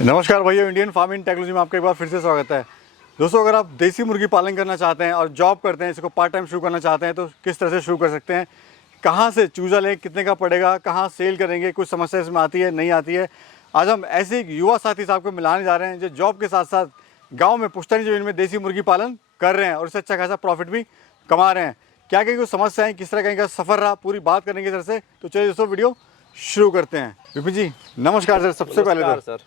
नमस्कार भैया, Indian farming technology में आपका एक बार फिर से स्वागत है। दोस्तों, अगर आप देसी मुर्गी पालन करना चाहते हैं और जॉब करते हैं, इसको पार्ट टाइम शुरू करना चाहते हैं तो किस तरह से शुरू कर सकते हैं, कहाँ से चूज़ा लें, कितने का पड़ेगा, कहाँ सेल करेंगे, कुछ समस्या इसमें आती है नहीं आती है। आज हम ऐसे एक युवा साथी साहब को मिलाने जा रहे हैं जो जॉब के साथ साथ गाँव में पुश्तैनी ज़मीन में देसी मुर्गी पालन कर रहे हैं और इससे अच्छा खासा प्रॉफिट भी कमा रहे हैं। क्या क्या कुछ समस्याएँ, किस तरह का सफ़र रहा, पूरी बात करने की तरह से। तो चलिए दोस्तों, वीडियो शुरू करते हैं। विपिन जी नमस्कार सर। सबसे पहले तो सर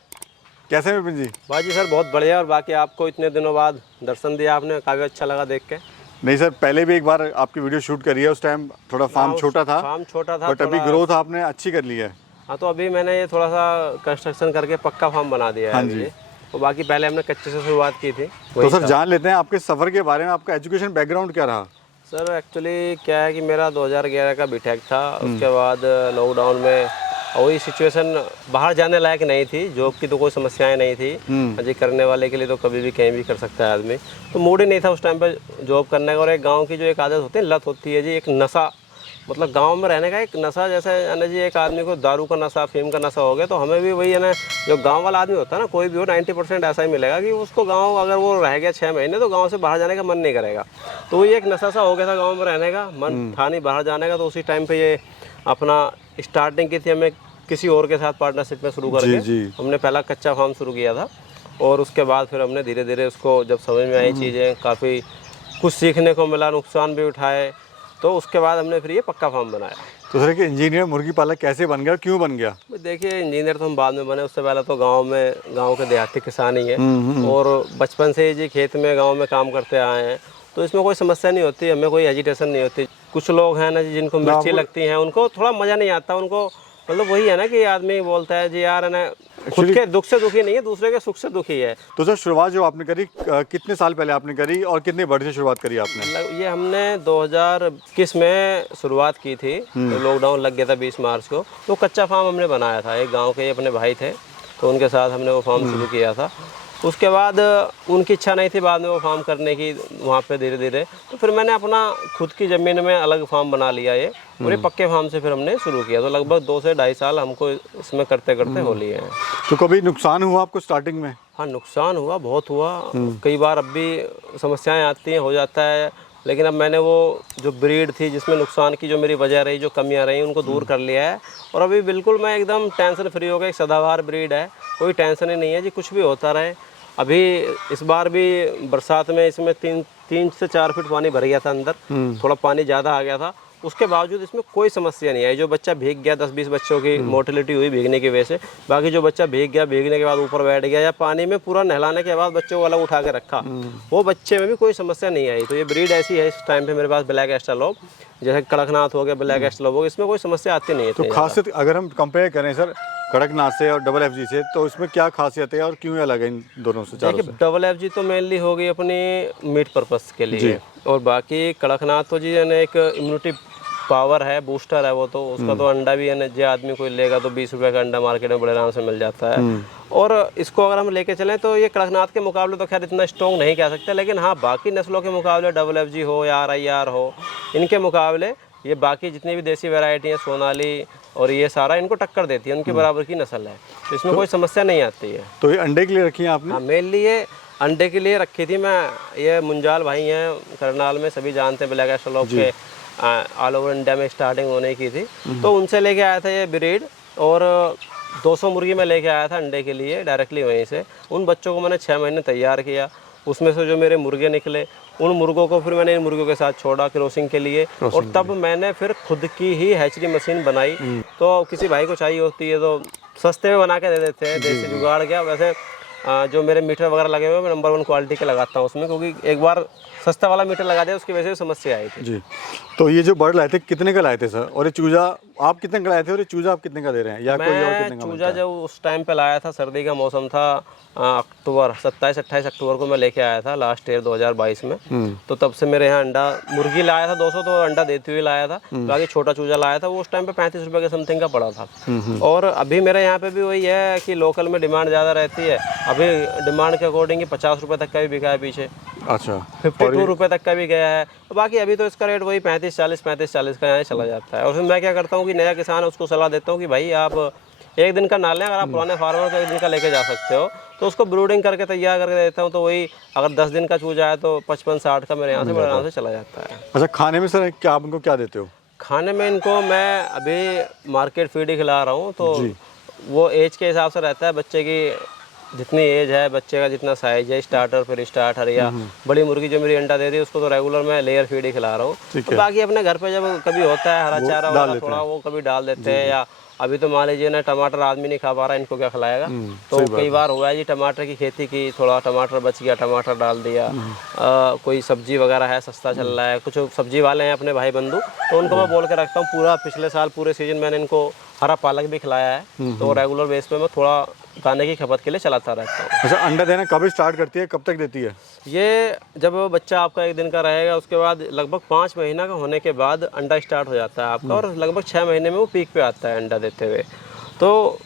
कैसे हैं विपिन जी? बाजी सर बहुत बढ़िया। और बाकी आपको इतने दिनों बाद दर्शन दिया आपने, काफ़ी अच्छा लगा देख के। नहीं सर, पहले भी एक बार आपकी वीडियो शूट करी है, उस टाइम थोड़ा फार्म छोटा था बट अभी ग्रोथ आपने अच्छी कर ली है। हाँ, तो अभी मैंने ये थोड़ा सा कंस्ट्रक्शन करके पक्का फार्म बना दिया है। हाँ जी। तो बाकी पहले हमने कच्चे से शुरुआत की थी। तो सर जान लेते हैं आपके सफ़र के बारे में, आपका एजुकेशन बैकग्राउंड क्या रहा? सर एक्चुअली क्या है कि मेरा 2011 का बीटेक था। उसके बाद लॉकडाउन में वही सिचुएशन, बाहर जाने लायक नहीं थी, जॉब की तो कोई समस्याएं नहीं थी जी, करने वाले के लिए तो कभी भी कहीं भी कर सकता है आदमी। तो मूड ही नहीं था उस टाइम पे जॉब करने का। और एक गांव की जो एक आदत होती है, लत होती है जी, एक नशा, मतलब गांव में रहने का एक नशा, जैसे है ना जी, एक आदमी को दारू का नशा, फेम का नशा हो गया, तो हमें भी वही है ना, जो गांव वाला आदमी होता है ना, कोई भी हो, 90% ऐसा ही मिलेगा कि उसको गांव, अगर वो रह गया 6 महीने तो गांव से बाहर जाने का मन नहीं करेगा। तो वही एक नशा सा हो गया था, गाँव में रहने का मन था नहीं बाहर जाने का। तो उसी टाइम पर ये अपना स्टार्टिंग की थी, हमें किसी और के साथ पार्टनरशिप में शुरू करके हमने पहला कच्चा फार्म शुरू किया था। और उसके बाद फिर हमने धीरे धीरे उसको, जब समझ में आई चीज़ें, काफ़ी कुछ सीखने को मिला, नुकसान भी उठाए, तो उसके बाद हमने फिर ये पक्का फार्म बनाया। तो सर कि इंजीनियर मुर्गी पालक कैसे बन गया, क्यों बन गया? देखिए, इंजीनियर तो हम बाद में बने, उससे पहले तो गाँव के देहाती किसान ही है। और बचपन से ही जी खेत में, गाँव में काम करते आए हैं, तो इसमें कोई समस्या नहीं होती, हमें कोई एजिटेशन नहीं होती। कुछ लोग हैं ना जी, जिनको मिर्ची लगती हैं, उनको थोड़ा मज़ा नहीं आता, उनको मतलब वही है ना कि आदमी बोलता है जी यार है ना, खुद के दुख से दुखी नहीं है, दूसरे के सुख से दुखी है। तो सर शुरुआत जो आपने करी, कितने साल पहले आपने करी और कितने बड़े से शुरुआत करी आपने? ये हमने 2021 में शुरुआत की थी, तो लॉकडाउन लग गया था 20 मार्च को। तो कच्चा फार्म हमने बनाया था, एक गांव के अपने भाई थे, तो उनके साथ हमने वो फार्म शुरू किया था। उसके बाद उनकी इच्छा नहीं थी बाद में वो फार्म करने की वहाँ पे, धीरे धीरे तो फिर मैंने अपना खुद की ज़मीन में अलग फार्म बना लिया ये, और ये पक्के फार्म से फिर हमने शुरू किया। तो लगभग 2 से 2.5 साल हमको इसमें करते करते हो लिए हैं। तो कभी नुकसान हुआ आपको स्टार्टिंग में? हाँ, नुकसान हुआ, बहुत हुआ। कई बार अब भी समस्याएं आती हैं, हो जाता है, लेकिन अब मैंने वो जो ब्रीड थी जिसमें नुकसान की जो मेरी वजह रही, जो कमियां रही, उनको दूर कर लिया है। और अभी बिल्कुल मैं एकदम टेंशन फ्री हो गया। एक सदाबहार ब्रीड है, कोई टेंशन ही नहीं है जी, कुछ भी होता रहे। अभी इस बार भी बरसात में इसमें 3 से 4 फीट पानी भर गया था अंदर, थोड़ा पानी ज़्यादा आ गया था, उसके बावजूद इसमें कोई समस्या नहीं आई। जो बच्चा भीग गया, 10-20 बच्चों की मोर्टेलिटी हुई भीगने की वजह से, बाकी जो बच्चा भीग गया, भीगने के बाद ऊपर बैठ गया या पानी में पूरा नहलाने के बाद बच्चों को अलग उठा के रखा, वो बच्चे में भी कोई समस्या नहीं आई। तो ये ब्रीड ऐसी है इस टाइम पे मेरे पास, ब्लैक एस्ट्रोलोब, जैसे कड़कनाथ हो गया, ब्लैक एस्ट्रोलोब हो गया, इसमें कोई समस्या आती नहीं है। तो खासियत अगर हम कंपेयर करें सर कड़कनाथ से और डबल एफजी से, तो इसमें क्या खासियत है और क्यों अलग है इन दोनों से? देखिए, डबल एफजी तो मेनली हो गई अपनी मीट पर्पस के लिए, और बाकी कड़कनाथ तो जी यानी एक इम्यूनिटी पावर है, बूस्टर है वो। तो उसका तो अंडा भी है ना, जो आदमी कोई लेगा तो 20 रुपये का अंडा मार्केट में बड़े आराम से मिल जाता है। और इसको अगर हम लेके चलें तो ये कड़कनाथ के मुकाबले तो खैर इतना स्ट्रॉन्ग नहीं कह सकते, लेकिन हाँ बाकी नस्लों के मुकाबले, डबल एफजी हो या RIR हो, इनके मुकाबले ये बाकी जितनी भी देसी वैरायटी हैं, सोनाली और ये सारा इनको टक्कर देती है, उनकी बराबर की नस्ल है, तो इसमें कोई समस्या नहीं आती है। तो ये अंडे के लिए रखी है आपने? हाँ, मेनली ये अंडे के लिए रखी थी मैं। ये मुंजाल भाई हैं करनाल में, सभी जानते हैं, ब्लैक एस्ट्रोलोब के ऑल ओवर इंडिया में स्टार्टिंग होने की थी, तो उनसे लेके आया था ये ब्रीड। और 200 मुर्गी में लेके आया था अंडे के लिए डायरेक्टली वहीं से। उन बच्चों को मैंने 6 महीने तैयार किया, उसमें से जो मेरे मुर्गे निकले, उन मुर्गों को फिर मैंने इन मुर्गियों के साथ छोड़ा क्रॉसिंग के लिए, और तब मैंने फिर खुद की ही हैचरी मशीन बनाई। तो किसी भाई को चाहिए होती है तो सस्ते में बना के दे देते हैं, देसी जुगाड़ क्या। वैसे जो मेरे मीटर वगैरह लगे हुए हैं, मैं नंबर 1 क्वालिटी के लगाता हूँ उसमें, क्योंकि एक बार सस्ता वाला मीटर लगा दिया उसकी वजह से समस्या आई थी जी। तो ये जो बर्ड लाए थे कितने का लाए थे सर, और ये चूजा आप कितने का लाए थे, और ये चूजा आप कितने का दे रहे हैं, या कोई और कितने का? चूजा जब उस टाइम पे लाया था, सर्दी का मौसम था, अक्टूबर 27-28 अक्टूबर को मैं लेके आया था लास्ट ईयर 2022 में। तो तब से मेरे यहाँ अंडा, मुर्गी लाया था 200, तो अंडा देते हुए लाया था। बाकी छोटा चूजा लाया था, वो उस टाइम पे 35 रुपये के समथिंग का पड़ा था। और अभी मेरे यहाँ पे भी वही है कि लोकल में डिमांड ज़्यादा रहती है। अभी डिमांड के अकॉर्डिंग 50 रुपये तक का भी बिका है पीछे, अच्छा 52 रुपये तक का भी गया है। तो बाकी अभी तो इसका रेट वही 35-40 का यहाँ चला जाता है। और फिर मैं क्या करता हूँ कि नया किसान है उसको सलाह देता हूँ कि भाई आप एक दिन का ना लें, अगर आप पुराने फार्मर तो एक दिन का लेके जा सकते हो। तो उसको ब्रूडिंग करके तैयार करके देता हूँ, तो वही अगर 10 दिन का चूजा है तो 55-60 का मेरे यहाँ से बड़े आराम से चला जाता है। अच्छा, खाने में सर क्या आप इनको क्या देते हो? खाने में इनको मैं अभी मार्केट फीड ही खिला रहा हूँ, तो वो एज के हिसाब से रहता है, बच्चे की जितनी एज है, बच्चे का जितना साइज है, स्टार्टर फिर स्टार्टर या बड़ी मुर्गी जो मेरी अंडा दे रही है उसको तो रेगुलर मैं लेयर फीड ही खिला रहा हूँ। तो बाकी अपने घर पे जब कभी होता है हरा चारा वगैरह थोड़ा वो कभी डाल देते हैं, या अभी तो मान लीजिए ना टमाटर आदमी नहीं खा पा रहा, इनको क्या खिलाएगा। तो कई बार हुआ है जी टमाटर की खेती की, थोड़ा टमाटर बच गया, टमाटर डाल दिया। कोई सब्जी वगैरह है, सस्ता चल रहा है, कुछ सब्जी वाले हैं अपने भाई बंधु, तो उनको मैं बोल के रखता हूँ। पूरा पिछले साल पूरे सीजन मैंने इनको हरा पालक भी खिलाया है, तो रेगुलर बेस पे मैं थोड़ा खाने की खपत के लिए चलाता रहता हूँ। अच्छा, अंडा देना कब स्टार्ट करती है, कब तक देती है? ये जब बच्चा आपका एक दिन का रहेगा उसके बाद लगभग 5 महीना का होने के बाद अंडा स्टार्ट हो जाता है आपका, और लगभग 6 महीने में वो पीक पे आता है अंडा देते हुए। तो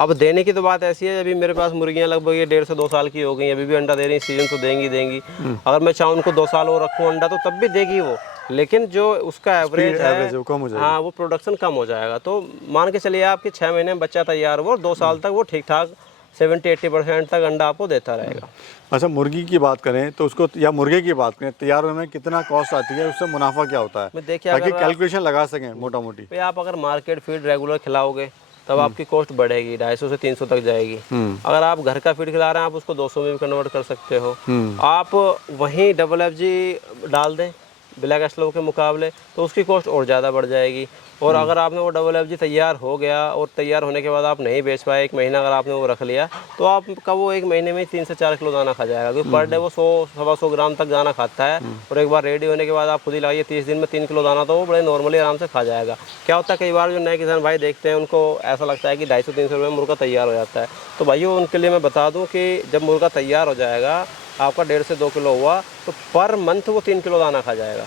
अब देने की तो बात ऐसी है, अभी मेरे पास मुर्गियां लगभग ये 1.5 से 2 साल की हो गई, अभी भी अंडा दे रही, सीजन तो देंगी। अगर मैं चाहूँ उनको 2 साल और रखूँ अंडा तो तब भी देगी वो, लेकिन जो उसका एवरेज है वो कम हो जाएगा। हाँ, वो प्रोडक्शन कम हो जाएगा। तो मान के चलिए आपके 6 महीने में बच्चा तैयार हुआ और 2 साल तक वो ठीक ठाक 70-80% तक अंडा आपको देता रहेगा। अच्छा, मुर्गी की बात करें तो उसको, या मुर्गे की बात करें, तैयार होने में कितना कॉस्ट आती है, उससे मुनाफा क्या होता है, देखिए ताकि कैलकुलेशन लगा सकें मोटा मोटी। आप अगर मार्केट फीड रेगुलर खिलाओगे तब आपकी कॉस्ट बढ़ेगी, 250 से 300 तक जाएगी। अगर आप घर का फीड खिला रहे हैं आप उसको 200 में भी कन्वर्ट कर सकते हो। आप वहीं FFG डाल दें ब्लैक एस्लो के मुकाबले तो उसकी कॉस्ट और ज़्यादा बढ़ जाएगी। और अगर आपने वो FFG तैयार हो गया और तैयार होने के बाद आप नहीं बेच पाए, 1 महीना अगर आपने वो रख लिया, तो आपका वो 1 महीने में 3 से 4 किलो दाना खा जाएगा, क्योंकि पर डे वो 100-125 ग्राम तक दाना खाता है। और एक बार रेडी होने के बाद आप खुद ही लगाइए 30 दिन में 3 किलो दाना, तो वो बड़े नॉर्मली आराम से खा जाएगा। क्या होता है कई बार जो नए किसान भाई देखते हैं उनको ऐसा लगता है कि 250-300 रुपये में मुर्गा तैयार हो जाता है। तो भाइयों उनके लिए मैं बता दूँ कि जब मुर्गा तैयार हो जाएगा आपका 1.5 से 2 किलो हुआ तो पर मंथ वो 3 किलो दाना खा जाएगा।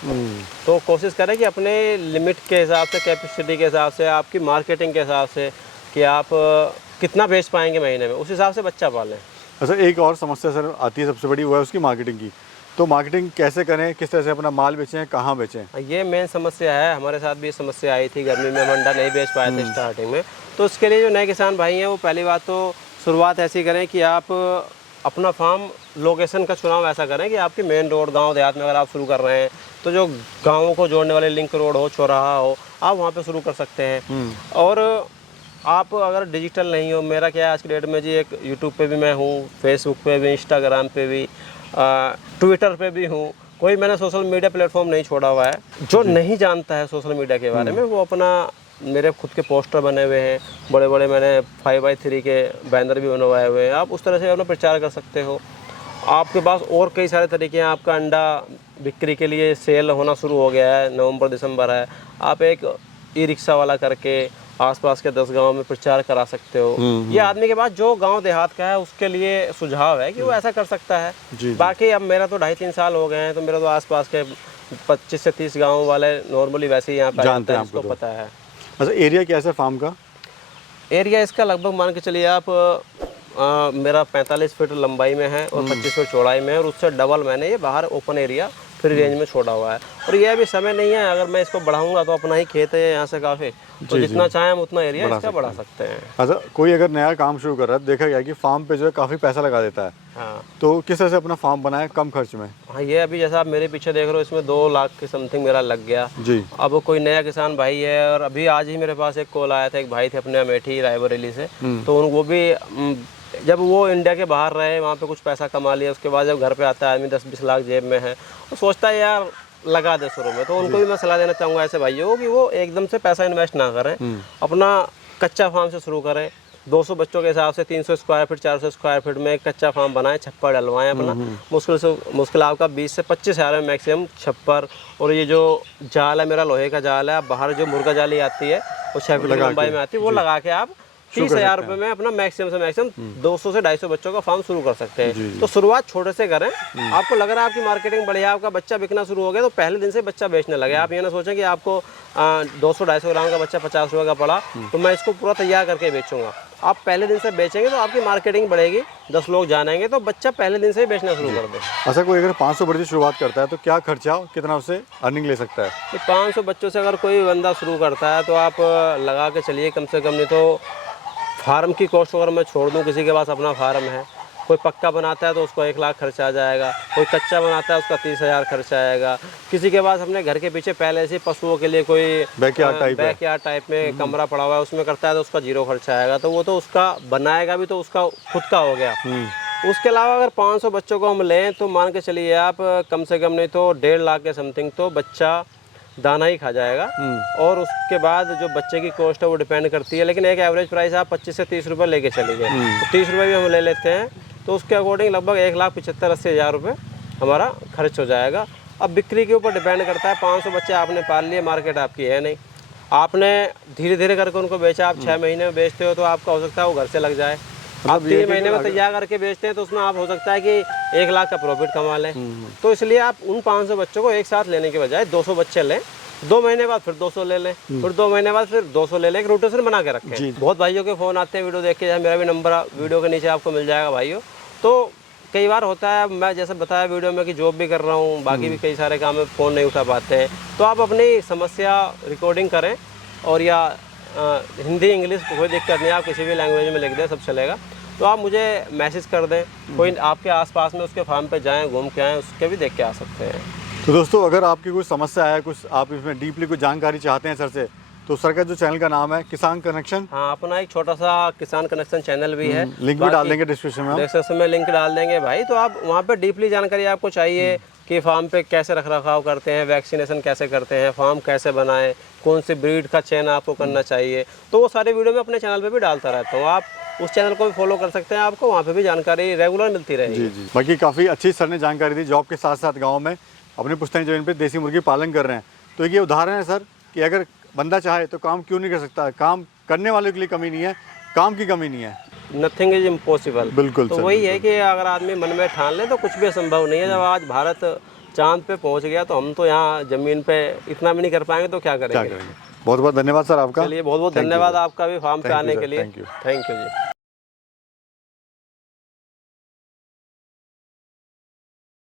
तो कोशिश करें कि अपने लिमिट के हिसाब से, कैपेसिटी के हिसाब से, आपकी मार्केटिंग के हिसाब से कि आप कितना बेच पाएंगे महीने में, उस हिसाब से बच्चा पालें। अच्छा, एक और समस्या सर आती है सबसे बड़ी, वो है उसकी मार्केटिंग की। तो मार्केटिंग कैसे करें, किस तरह से अपना माल बेचें, कहाँ बेचें? ये मेन समस्या है। हमारे साथ भी ये समस्या आई थी, गर्मी में हम अंडा नहीं बेच पाए थे स्टार्टिंग में। तो उसके लिए जो नए किसान भाई हैं वो पहली बात तो शुरुआत ऐसी करें कि आप अपना फार्म लोकेशन का चुनाव ऐसा करें कि आपकी मेन रोड गांव देहात में अगर आप शुरू कर रहे हैं तो जो गांवों को जोड़ने वाले लिंक रोड हो, चौराहा हो, आप वहां पे शुरू कर सकते हैं। और आप अगर डिजिटल नहीं हो, मेरा क्या है आज की डेट में जी, एक यूट्यूब पे भी मैं हूँ, फेसबुक पे भी, इंस्टाग्राम पे भी, ट्विटर पे भी हूँ, कोई मैंने सोशल मीडिया प्लेटफॉर्म नहीं छोड़ा हुआ है। जो नहीं जानता है सोशल मीडिया के बारे में वो अपना, मेरे खुद के पोस्टर बने हुए हैं, बड़े बड़े मैंने 5x3 के बैनर भी बनवाए हुए हैं, आप उस तरह से अपना प्रचार कर सकते हो। आपके पास और कई सारे तरीके हैं। आपका अंडा बिक्री के लिए सेल होना शुरू हो गया है, नवंबर-दिसंबर है, आप एक ई-रिक्शा वाला करके आसपास के 10 गांव में प्रचार करा सकते हो। ये आदमी के पास जो गांव देहात का है उसके लिए सुझाव है कि वो ऐसा कर सकता है। बाकी अब मेरा तो 2.5-3 साल हो गए हैं, तो मेरा तो आसपास के 25 से 30 गाँव वाले नॉर्मली वैसे ही यहाँ पर जानते हैं, आपको पता है। अच्छा, एरिया कैसा है फार्म का? एरिया इसका लगभग मान के चलिए आप मेरा 45 फीट लंबाई में है और 25 फीट चौड़ाई में है, और उससे डबल मैंने ये बाहर ओपन एरिया फ्री रेंज में छोड़ा हुआ है। और ये अभी समय नहीं है, अगर मैं इसको बढ़ाऊंगा तो अपना ही खेत है यहाँ से काफ़ी, तो जितना चाहें हम उतना एरिया इसका बढ़ा सकते हैं। अच्छा, कोई अगर नया काम शुरू कर रहा है, देखा गया कि फार्म पे जो है काफ़ी पैसा लगा देता है। हाँ, तो किस तरह से अपना फार्म बनाए कम खर्च में? हाँ, ये अभी जैसा आप मेरे पीछे देख रहे हो इसमें 2 लाख के समथिंग मेरा लग गया जी। अब कोई नया किसान भाई है, और अभी आज ही मेरे पास एक कॉल आया था, एक भाई थे अपने अमेठी रायबरेली से, तो वो भी जब वो इंडिया के बाहर रहे, वहाँ पे कुछ पैसा कमा लिया, उसके बाद जब घर पे आता है आदमी 10-20 लाख जेब में है, तो सोचता है यार लगा दे शुरू में। तो उनको भी मैं सलाह देना चाहूँगा ऐसे भाइयों को कि वो एकदम से पैसा इन्वेस्ट ना करें, अपना कच्चा फार्म से शुरू करें। 200 बच्चों के हिसाब से 300 स्क्वायर फीट 400 स्क्वायर फीट में एक कच्चा फार्म बनाएं, छप्पर डलवाएं अपना। मुश्किल से मुश्किल आपका 20 से 25 हज़ार में मैक्सिमम छप्पर। और ये जो जाल है मेरा लोहे का जाल है, बाहर जो मुर्गा जाली आती है वो 6 फीट लंबाई में आती है, वो लगा के आप 30,000 रुपये में अपना मैक्सिमम से मैक्सिमम 200 से 250 बच्चों का फार्म शुरू कर सकते हैं। तो शुरुआत छोटे से करें। आपको लग रहा है आपकी मार्केटिंग बढ़िया, आपका बच्चा बिकना शुरू हो गया, तो पहले दिन से बच्चा बेचने लगे। आप ये ना सोचें कि आपको 200-250 ग्राम का बच्चा 50 रुपये का पड़ा तो मैं इसको पूरा तैयार करके बेचूंगा। आप पहले दिन से बेचेंगे तो आपकी मार्केटिंग बढ़ेगी, 10 लोग जानेंगे, तो बच्चा पहले दिन से ही बेचना शुरू कर दे। अच्छा, कोई अगर 500 बच्चे शुरुआत करता है तो क्या खर्चा, कितना उससे अर्निंग ले सकता है? 500 बच्चों से अगर कोई बंदा शुरू करता है तो आप लगा के चलिए कम से कम नहीं तो फार्म की कॉस्ट अगर मैं छोड़ दूं, किसी के पास अपना फार्म है, कोई पक्का बनाता है तो उसको 1 लाख खर्चा आ जाएगा, कोई कच्चा बनाता है उसका 30,000 खर्चा आएगा, किसी के पास अपने घर के पीछे पहले से पशुओं के लिए कोई बैकयार्ड टाइप में कमरा पड़ा हुआ है उसमें करता है तो उसका 0 खर्चा आएगा। तो वो तो उसका बनाएगा भी तो उसका खुद का हो गया। उसके अलावा अगर 500 बच्चों को हम लें तो मान के चलिए आप कम से कम नहीं तो 1.5 लाख के समथिंग तो बच्चा दाना ही खा जाएगा। और उसके बाद जो बच्चे की कॉस्ट है वो डिपेंड करती है, लेकिन एक एवरेज प्राइस आप 25 से 30 रुपये लेके चलिए, तो 30 रुपये भी हम ले लेते हैं तो उसके अकॉर्डिंग लगभग 1,75,80,000 रुपये हमारा खर्च हो जाएगा। अब बिक्री के ऊपर डिपेंड करता है। 500 बच्चे आपने पाल लिए, मार्केट आपकी है नहीं, आपने धीरे धीरे करके उनको बेचा, आप 6 महीने में बेचते हो तो आपका हो सकता है वो घर से लग जाए। आप 3 महीने में तैयार करके बेचते हैं तो उसमें आप हो सकता है कि 1 लाख का प्रॉफिट कमा लें। तो इसलिए आप उन 500 बच्चों को एक साथ लेने के बजाय 200 बच्चे लें, 2 महीने बाद फिर 200 ले लें, फिर 2 महीने बाद फिर 200 ले लें, एक रोटेशन बना के रखें। बहुत भाइयों के फ़ोन आते हैं वीडियो देख के, मेरा भी नंबर वीडियो के नीचे आपको मिल जाएगा भाइयों। तो कई बार होता है, मैं जैसे बताया वीडियो में कि जॉब भी कर रहा हूँ, बाकी भी कई सारे काम में फ़ोन नहीं उठा पाते हैं, तो आप अपनी समस्या रिकॉर्डिंग करें और या हिंदी इंग्लिश कोई दिक्कत नहीं, आप किसी भी लैंग्वेज में लिख दें, सब चलेगा। तो आप मुझे मैसेज कर दें, कोई आपके आसपास में उसके फार्म पे जाएं, घूम के आएँ, उसके भी देख के आ सकते हैं। तो दोस्तों अगर आपकी कोई समस्या है, कुछ आप इसमें डीपली कुछ जानकारी चाहते हैं सर से, तो सर का जो चैनल का नाम है किसान कनेक्शन। हाँ, अपना एक छोटा सा किसान कनेक्शन चैनल भी है, लिंक भी डाल देंगे डिस्क्रिप्शन में, डिस्क्रिप्शन में लिंक डाल देंगे भाई। तो आप वहाँ पे डीपली जानकारी आपको चाहिए कि फार्म पे कैसे रखरखाव करते हैं, वैक्सीनेशन कैसे करते हैं, फार्म कैसे बनाएं, कौन सी ब्रीड का चयन आपको करना चाहिए, तो वो सारी वीडियो मैं अपने चैनल पे भी डालता रहता हूँ। आप उस चैनल को भी फॉलो कर सकते हैं, आपको वहाँ पे भी जानकारी रेगुलर मिलती रहेगी। जी। बाकी काफ़ी अच्छी सर ने जानकारी दी, जॉब के साथ साथ गाँव में अपनी पुश्तैनी ज़मीन पे देसी मुर्गी पालन कर रहे हैं। तो ये उदाहरण है सर कि अगर बंदा चाहे तो काम क्यों नहीं कर सकता, काम करने वालों के लिए कमी नहीं है, काम की कमी नहीं है, नथिंग इज इम्पॉसिबल। बिल्कुल। तो वही है कि अगर आदमी मन में ठान ले तो कुछ भी असंभव नहीं है। जब आज भारत चांद पे पहुंच गया तो हम तो यहाँ जमीन पे इतना भी नहीं कर पाएंगे तो क्या करेंगे। बहुत बहुत धन्यवाद सर आपका। चलिए, बहुत बहुत धन्यवाद आपका भी फार्म पे आने के लिए। Thank you. Thank you ji.